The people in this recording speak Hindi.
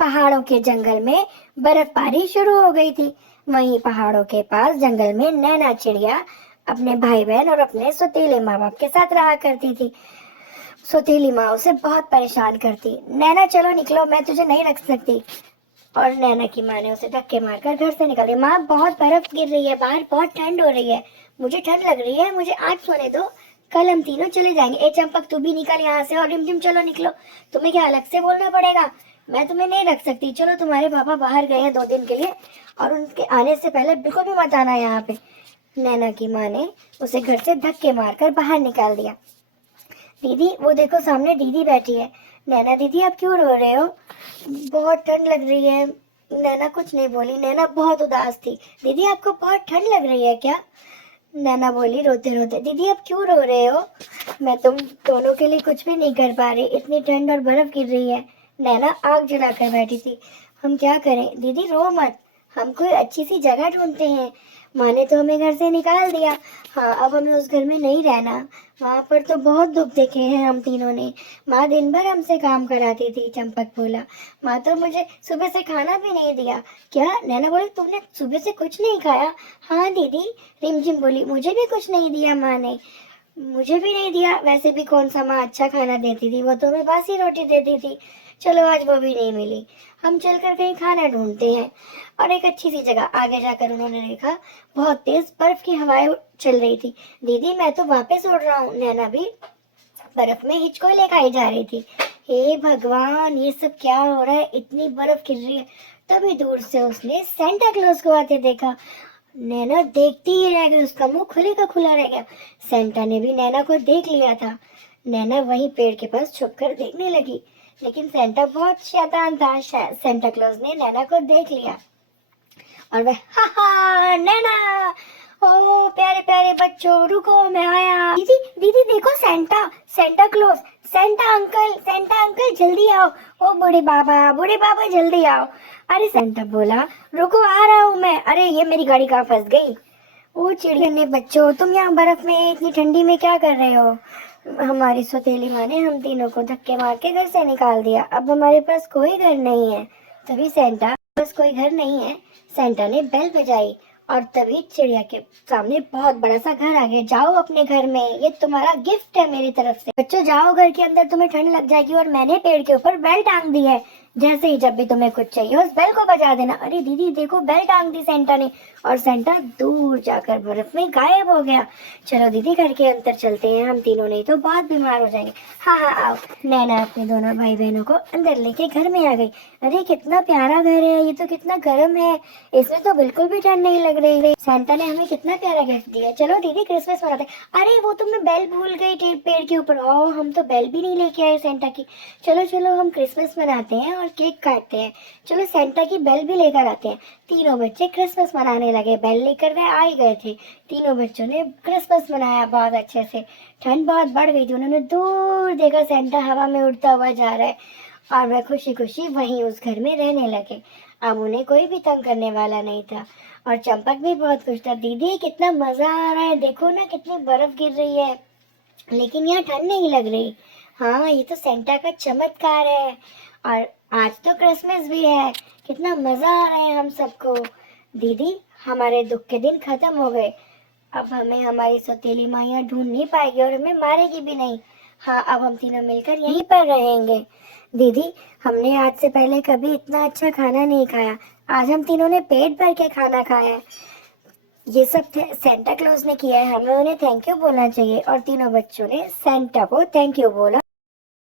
पहाड़ों के जंगल में बर्फबारी शुरू हो गई थी। वहीं पहाड़ों के पास जंगल में नैना चिड़िया अपने भाई बहन और अपने सौतेले माँ बाप के साथ रहा करती थी। सौतेली माँ उसे बहुत परेशान करती। नैना चलो निकलो, मैं तुझे नहीं रख सकती। और नैना की माँ ने उसे धक्के मारकर घर से निकाल दिया। माँ, बहुत बर्फ गिर रही है, बाहर बहुत ठंड हो रही है, मुझे ठंड लग रही है, मुझे आज सोने दो, कल हम तीनों चले जाएंगे। ए चंपक, तू भी निकल यहाँ से। और रिमझिम चलो निकलो। तुम्हें क्या अलग से बोलना पड़ेगा? मैं तुम्हें नहीं रख सकती। चलो, तुम्हारे पापा बाहर गए हैं 2 दिन के लिए, और उनके आने से पहले बिल्कुल भी मत आना यहाँ पे। नैना की माँ ने उसे घर से धक्के मारकर बाहर निकाल दिया। दीदी, वो देखो सामने दीदी बैठी है। नैना दीदी, आप क्यों रो रहे हो? बहुत ठंड लग रही है। नैना कुछ नहीं बोली। नैना बहुत उदास थी। दीदी, आपको बहुत ठंड लग रही है क्या? नैना बोली रोते रोते। दीदी, आप क्यों रो रहे हो? मैं तुम दोनों के लिए कुछ भी नहीं कर पा रही, इतनी ठंड और बर्फ गिर रही है। नैना आग जलाकर बैठी थी। हम क्या करें? दीदी रो मत, हम कोई अच्छी सी जगह ढूंढते हैं। माँ ने तो हमें घर से निकाल दिया। हाँ, अब हमें उस घर में नहीं रहना। वहाँ पर तो बहुत दुख देखे हैं हम तीनों ने। माँ दिन भर हमसे काम कराती थी। चंपक बोला। माँ तो मुझे सुबह से खाना भी नहीं दिया। क्या? नैना बोली, तुमने सुबह से कुछ नहीं खाया? हाँ दीदी। रिमझिम बोली, मुझे भी कुछ नहीं दिया माँ ने। मुझे भी नहीं दिया। वैसे भी कौन सा माँ अच्छा खाना देती थी, वो तो मैं बासी रोटी देती थी। चलो, आज वो भी नहीं मिली, हम चलकर कहीं खाना ढूंढते हैं। और एक अच्छी सी जगह आगे जाकर उन्होंने देखा, बहुत तेज बर्फ की हवाएं चल रही थी। दीदी, मैं तो वापस उड़ रहा हूँ। नैना भी बर्फ में हिचकोले लेकर जा रही थी। हे भगवान, ये सब क्या हो रहा है? इतनी बर्फ गिर रही है। तभी दूर से उसने सेंटा क्लॉज को आते देखा। नैना देखती ही रह गई, उसका मुंह खुले का खुला रह गया। सेंटा ने भी नैना को देख लिया था। नैना वहीं पेड़ के पास छुपकर देखने लगी, लेकिन सेंटा बहुत शैतान था। सेंटा क्लॉज ने नैना को देख लिया और वह, हा हा नैना, ओ प्यारे प्यारे बच्चों, रुको, मैं आया। दीदी दीदी देखो, Santa, Santa Claus, Santa uncle जल्दी आओ। ओ बूढ़े बाबा जल्दी आओ। अरे सेंटा बोला, रुको आ रहा हूँ मैं। अरे ये मेरी गाड़ी कहाँ फंस गई? ओ चिड़िया ने बच्चों, तुम यहाँ बर्फ में इतनी ठंडी में क्या कर रहे हो? हमारी सौतेली माँ ने हम तीनों को धक्के मार के घर से निकाल दिया। अब हमारे पास कोई घर नहीं है। तभी सेंटा, बस कोई घर नहीं है। सेंटा ने बेल बजाई और तभी चिड़िया के सामने बहुत बड़ा सा घर आ गया। जाओ अपने घर में, ये तुम्हारा गिफ्ट है मेरी तरफ से। बच्चों जाओ, घर के अंदर, तुम्हें ठंड लग जाएगी। और मैंने पेड़ के ऊपर बेल टांग दी है, जैसे ही जब भी तुम्हें कुछ चाहिए उस बेल को बजा देना। अरे दीदी देखो, बेल टांग दी सेंटा ने, और सेंटा दूर जाकर बर्फ में गायब हो गया। चलो दीदी, घर के अंदर चलते हैं, हम तीनों नहीं तो बहुत बीमार हो जाएंगे। हाँ हाँ आओ। नैना अपने दोनों भाई बहनों को अंदर लेके घर में आ गई। अरे कितना प्यारा घर है, ये तो कितना गर्म है, इसमें तो बिल्कुल भी ठंड नहीं लग रही। सेंटा ने हमें कितना प्यारा गिफ्ट दिया। चलो दीदी, क्रिसमस मनाते हैं। अरे वो तो मैं बेल भूल गई पेड़ के ऊपर। ओ, हम तो बेल भी नहीं लेके आए सेंटा की। चलो चलो, हम क्रिसमस मनाते हैं और केक काटते हैं। चलो सेंटा की बेल भी लेकर आते हैं। तीनों बच्चे क्रिसमस मनाने लगे। बेल लेकर वे आ ही गए थे। तीनों बच्चों ने क्रिसमस मनाया बहुत अच्छे से। ठंड बहुत बढ़ गई थी। उन्होंने दूर देखा सेंटा हवा में उड़ता हुआ जा रहा है, और वह खुशी खुशी वहीं उस घर में रहने लगे। अब उन्हें कोई भी तंग करने वाला नहीं था, और चंपक भी बहुत खुश था। दीदी कितना मजा आ रहा है, देखो ना कितनी बर्फ गिर रही है, लेकिन यहाँ ठंड नहीं लग रही। हाँ, ये तो सेंटा का चमत्कार है। और आज तो क्रिसमस भी है, कितना मजा आ रहा है हम सबको। दीदी, हमारे दुख के दिन खत्म हो गए। अब हमें हमारी सौतेली माँ यहाँ ढूंढ नहीं पाएगी और हमें मारेगी भी नहीं। हाँ, अब हम तीनों मिलकर यहीं पर रहेंगे। दीदी, हमने आज से पहले कभी इतना अच्छा खाना नहीं खाया। आज हम तीनों ने पेट भर के खाना खाया है। ये सब सेंटा क्लॉज ने किया है, हमें उन्हें थैंक यू बोलना चाहिए। और तीनों बच्चों ने सेंटा को थैंक यू बोला।